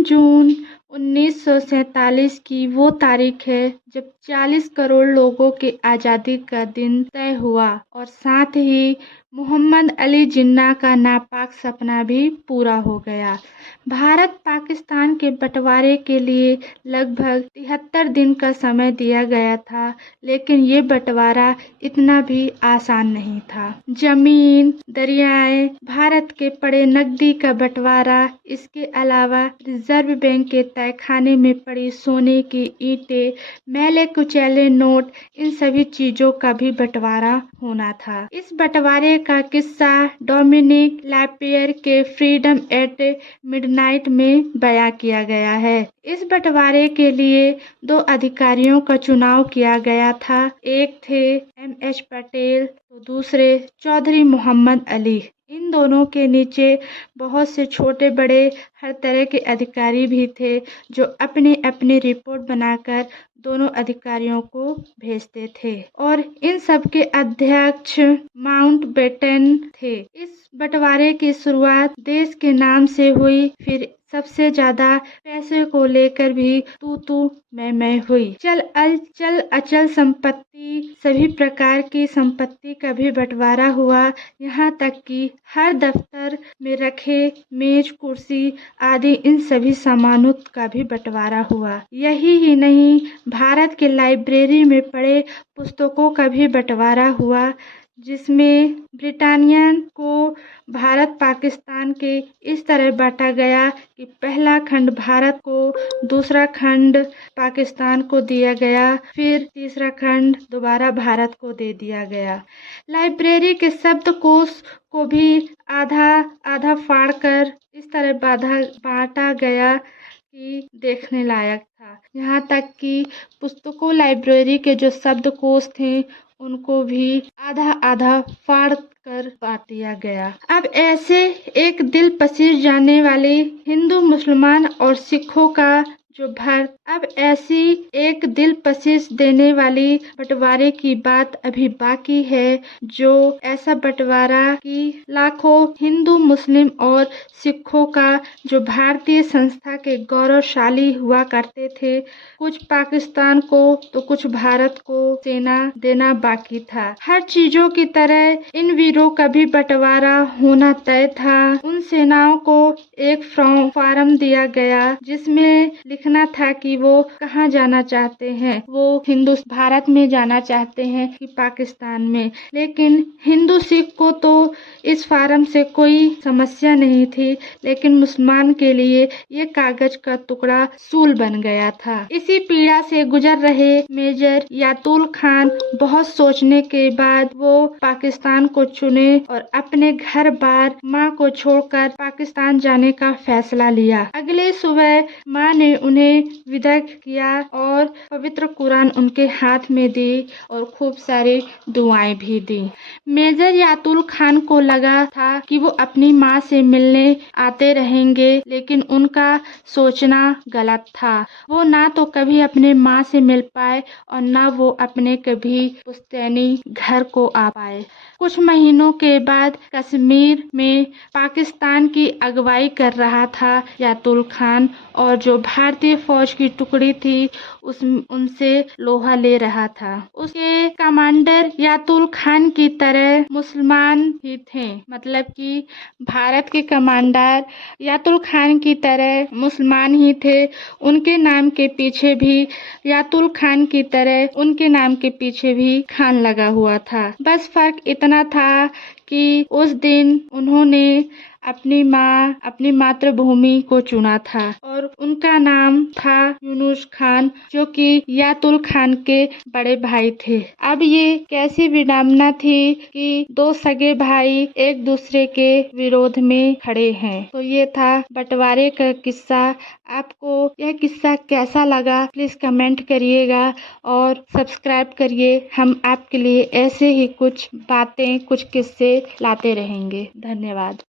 3 जून 1947 की वो तारीख है जब 40 करोड़ लोगों की आज़ादी का दिन तय हुआ और साथ ही मोहम्मद अली जिन्ना का नापाक सपना भी पूरा हो गया। भारत पाकिस्तान के बंटवारे के लिए लगभग 73 दिन का समय दिया गया था, लेकिन ये बंटवारा इतना भी आसान नहीं था। जमीन, दरियाएं, भारत के पड़े नकदी का बंटवारा, इसके अलावा रिजर्व बैंक के तहखाने में पड़ी सोने की ईंटें, मैले कुचैले नोट, इन सभी चीजों का भी बंटवारा होना था। इस बंटवारे का किस्सा डोमिनिक लैपियर के फ्रीडम एट मिडनाइट में बयां किया गया है। इस बंटवारे के लिए 2 अधिकारियों का चुनाव किया गया था। एक थे M.H. पटेल तो दूसरे चौधरी मोहम्मद अली। इन दोनों के नीचे बहुत से छोटे बड़े हर तरह के अधिकारी भी थे जो अपनी अपनी रिपोर्ट बनाकर दोनों अधिकारियों को भेजते थे और इन सब के अध्यक्ष माउंटबेटन थे। इस बंटवारे की शुरुआत देश के नाम से हुई, फिर सबसे ज्यादा पैसे को लेकर भी तू मैं हुई। चल अचल संपत्ति, सभी प्रकार की संपत्ति का भी बंटवारा हुआ। यहाँ तक कि हर दफ्तर में रखे मेज, कुर्सी आदि इन सभी सामानों का भी बंटवारा हुआ। यही ही नहीं, भारत के लाइब्रेरी में पड़े पुस्तकों का भी बंटवारा हुआ, जिसमें ब्रिटानिया को भारत पाकिस्तान के इस तरह बांटा गया कि पहला खंड भारत को, दूसरा खंड पाकिस्तान को दिया गया, फिर तीसरा खंड दोबारा भारत को दे दिया गया। लाइब्रेरी के शब्दकोश को भी आधा आधा फाड़कर इस तरह बांटा गया कि देखने लायक था। यहाँ तक कि पुस्तकों लाइब्रेरी के जो शब्दकोश थे उनको भी आधा आधा फाड़ कर बांट दिया गया। अब ऐसे एक दिल पसीज जाने वाली हिंदू, मुसलमान और सिखों का अब ऐसी एक दिल पसीज देने वाली बंटवारे की बात अभी बाकी है, जो ऐसा बंटवारा कि लाखों हिंदू, मुस्लिम और सिखों का जो भारतीय संस्था के गौरवशाली हुआ करते थे, कुछ पाकिस्तान को तो कुछ भारत को सेना देना बाकी था। हर चीजों की तरह इन वीरों का भी बंटवारा होना तय था। उन सेनाओं को एक फॉर्म दिया गया जिसमें लिखना था कि वो कहाँ जाना चाहते हैं, वो भारत में जाना चाहते हैं कि पाकिस्तान में। लेकिन हिंदू सिख को तो इस फार्म से कोई समस्या नहीं थी, लेकिन मुसलमान के लिए ये कागज का टुकड़ा सूल बन गया था। इसी पीड़ा से गुजर रहे मेजर यातुल खान बहुत सोचने के बाद वो पाकिस्तान को चुने और अपने घर बार माँ को छोड़कर पाकिस्तान जाने का फैसला लिया। अगले सुबह माँ ने उन्हें विदा किया और पवित्र कुरान उनके हाथ में दी और खूब सारी दुआएं भी दी। मेजर यातुल खान को लगा था कि वो अपनी माँ से मिलने आते रहेंगे, लेकिन उनका सोचना गलत था। वो ना तो कभी अपने माँ से मिल पाए और ना वो अपने कभी पुश्तैनी घर को आ पाए। कुछ महीनों के बाद कश्मीर में पाकिस्तान की अगुवाई कर रहा था यातुल खान, और जो भारतीय फौज की टुकड़ी थी उनसे लोहा ले रहा था। उसके कमांडर यातुल खान की तरह मुसलमान ही थे, मतलब कि भारत के कमांडर यातुल खान की तरह मुसलमान ही थे। उनके नाम के पीछे भी यातुल खान की तरह उनके नाम के पीछे भी खान लगा हुआ था। बस फर्क इतना था कि उस दिन उन्होंने अपनी मातृभूमि को चुना था और उनका नाम था यूनुस खान, जो कि यातुल खान के बड़े भाई थे। अब ये कैसी विडंबना थी कि 2 सगे भाई एक दूसरे के विरोध में खड़े हैं। तो ये था बंटवारे का किस्सा। आपको यह किस्सा कैसा लगा प्लीज कमेंट करिएगा और सब्सक्राइब करिए। हम आपके लिए ऐसे ही कुछ बातें, कुछ किस्से लाते रहेंगे। धन्यवाद।